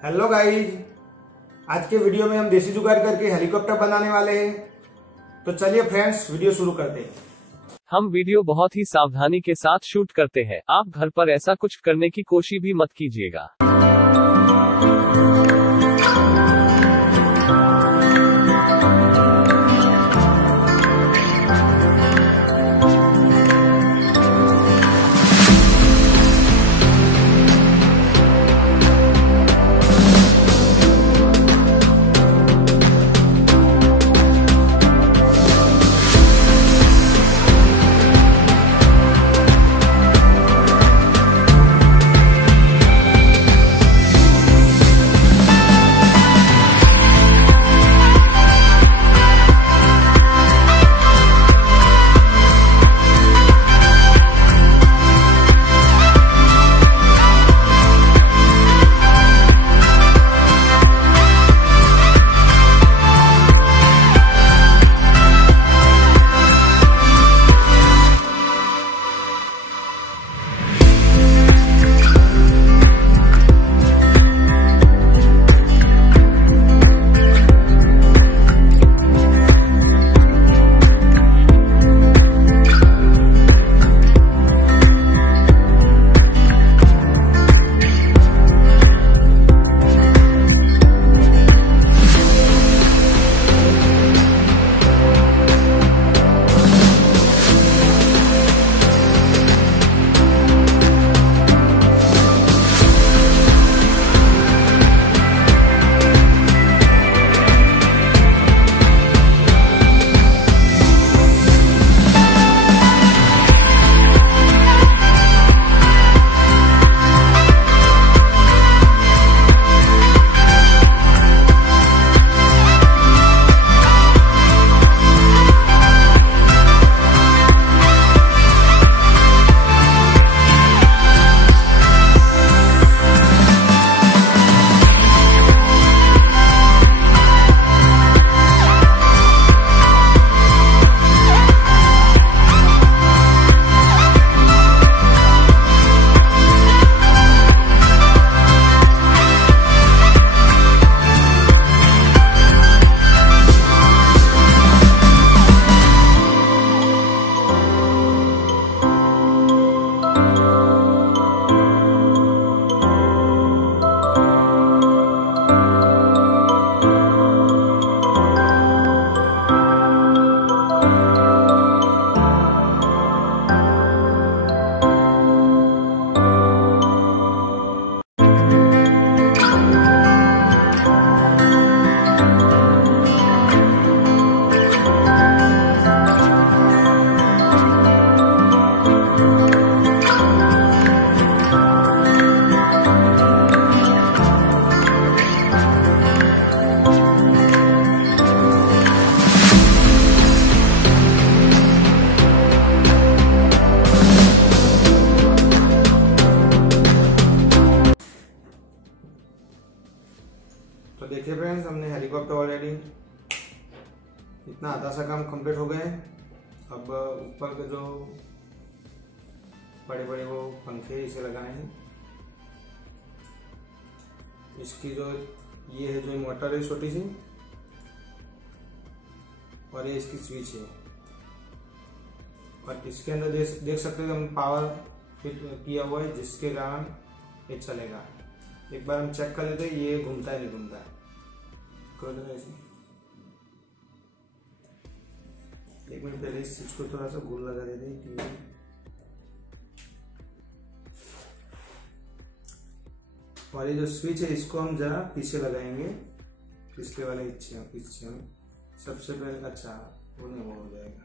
Hello guys, आज के video में हम देसी जुगाड़ करके हेलीकॉप्टर बनाने वाले हैं। तो चलिए फ्रेंड्स, वीडियो शुरू करते हैं। हम वीडियो बहुत ही सावधानी के साथ शूट करते हैं। आप घर पर ऐसा कुछ करने की कोशिश भी मत कीजिएगा। तो देखिए फ्रेंड्स, हमने हेलीकॉप्टर ऑलरेडी इतना आधा सा काम कंप्लीट हो गए। अब ऊपर के जो बड़े बड़े वो पंखे इसे लगाए हैं। इसकी जो ये है जो मोटर है छोटी सी, और ये इसकी स्विच है, और इसके अंदर देख सकते हैं हम पावर फिट किया हुआ है, जिसके कारण ये चलेगा। एक बार हम चेक कर लेते हैं ये घूमता है नहीं घूमता है। कर देना ऐसे। एक मिनट पहले इस स्विच को थोड़ा सा गोल लगा देते हैं। और ये जो स्विच है इसको हम जरा पीछे लगाएंगे, पिछले वाले हिस्से में सबसे पहले। अच्छा, वो नहीं हो जाएगा।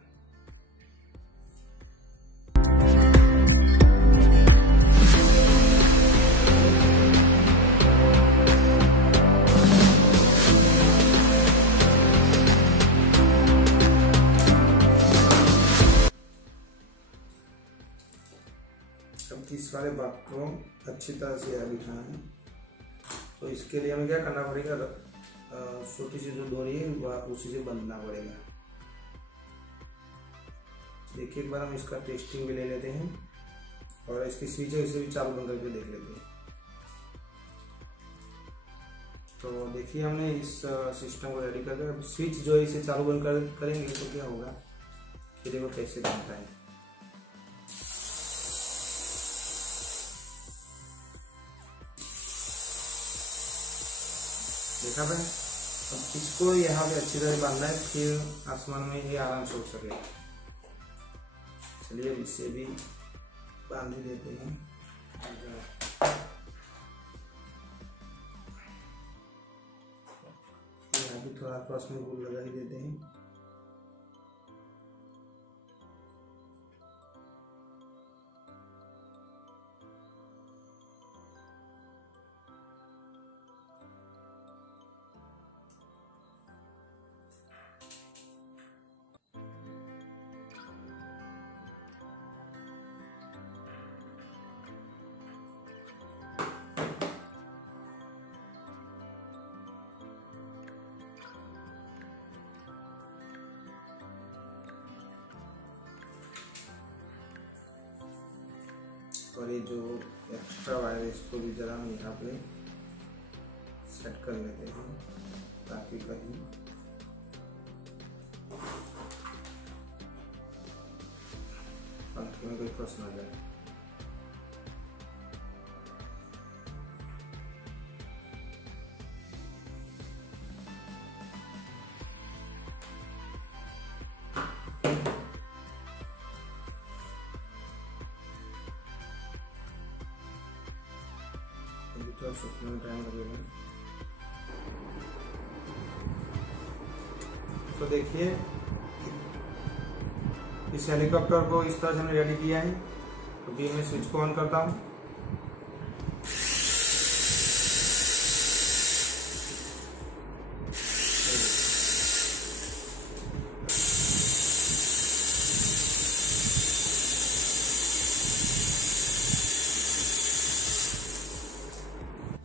इस वाले बात को अच्छी तरह से याद लिखना है। तो इसके लिए हमें क्या करना पड़ेगा, छोटी सी जो डोरी है वह उसी से बंधना पड़ेगा। देखिए, एक बार हम इसका टेस्टिंग भी ले लेते हैं और इसकी स्विच है इसे भी चालू बंद करके देख लेते हैं। तो देखिए हमने इस सिस्टम को रेडी करके अब स्विच जो है इसे चालू बंद करेंगे तो क्या होगा, ये देखो कैसे बनता है। देखा भाई, अब इसको यहाँ पे अच्छी तरह बांधना है, फिर आसमान में ये आराम से उड़ सके। चलिए इसे भी बांध ही देते हैं। यहाँ भी थोड़ा क्रॉस में गोल लगा ही देते हैं। और ये जो एक्स्ट्रा वायर है इसको भी जरा हम यहाँ पे सेट कर लेते हैं ताकि कहीं पंखे में कोई फंस ना जाए। थोड़ा सूखने में टाइम लगेगा। तो देखिए इस हेलीकॉप्टर को इस तरह से हमने रेडी किया है। तो अभी मैं स्विच को ऑन करता हूँ।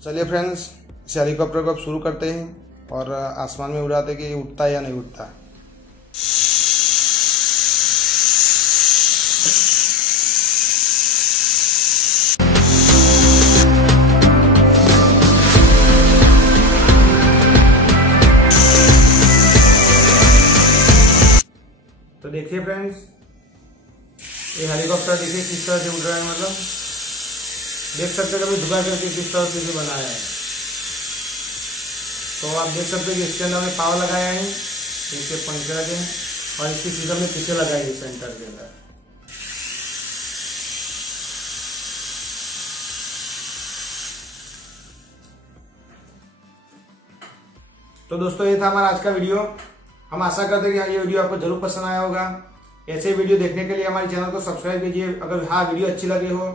चलिए फ्रेंड्स, इस हेलीकॉप्टर को अब शुरू करते हैं और आसमान में उड़ाते कि ये उड़ता है या नहीं उड़ता। तो देखिए फ्रेंड्स, ये हेलीकॉप्टर देखिए किस तरह से उड़ रहा है, मतलब देख सकते हैं कभी झुका करके किस तरह से बनाया है। तो आप देख सकते हैं कि इसके अंदर में पावर लगाया है, इसके पंखे लगे हैं और इसकी चीज़ हमने पीछे लगाई है सेंटर के अंदर। तो दोस्तों ये था हमारा आज का वीडियो। हम आशा करते हैं कि ये वीडियो आपको जरूर पसंद आया होगा। ऐसे वीडियो देखने के लिए हमारे चैनल को सब्सक्राइब कीजिए। अगर हाँ वीडियो अच्छी लगी हो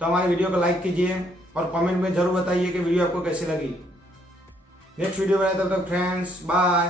तो हमारे वीडियो को लाइक कीजिए और कमेंट में जरूर बताइए कि वीडियो आपको कैसी लगी। नेक्स्ट वीडियो बनाए तब तक फ्रेंड्स, बाय।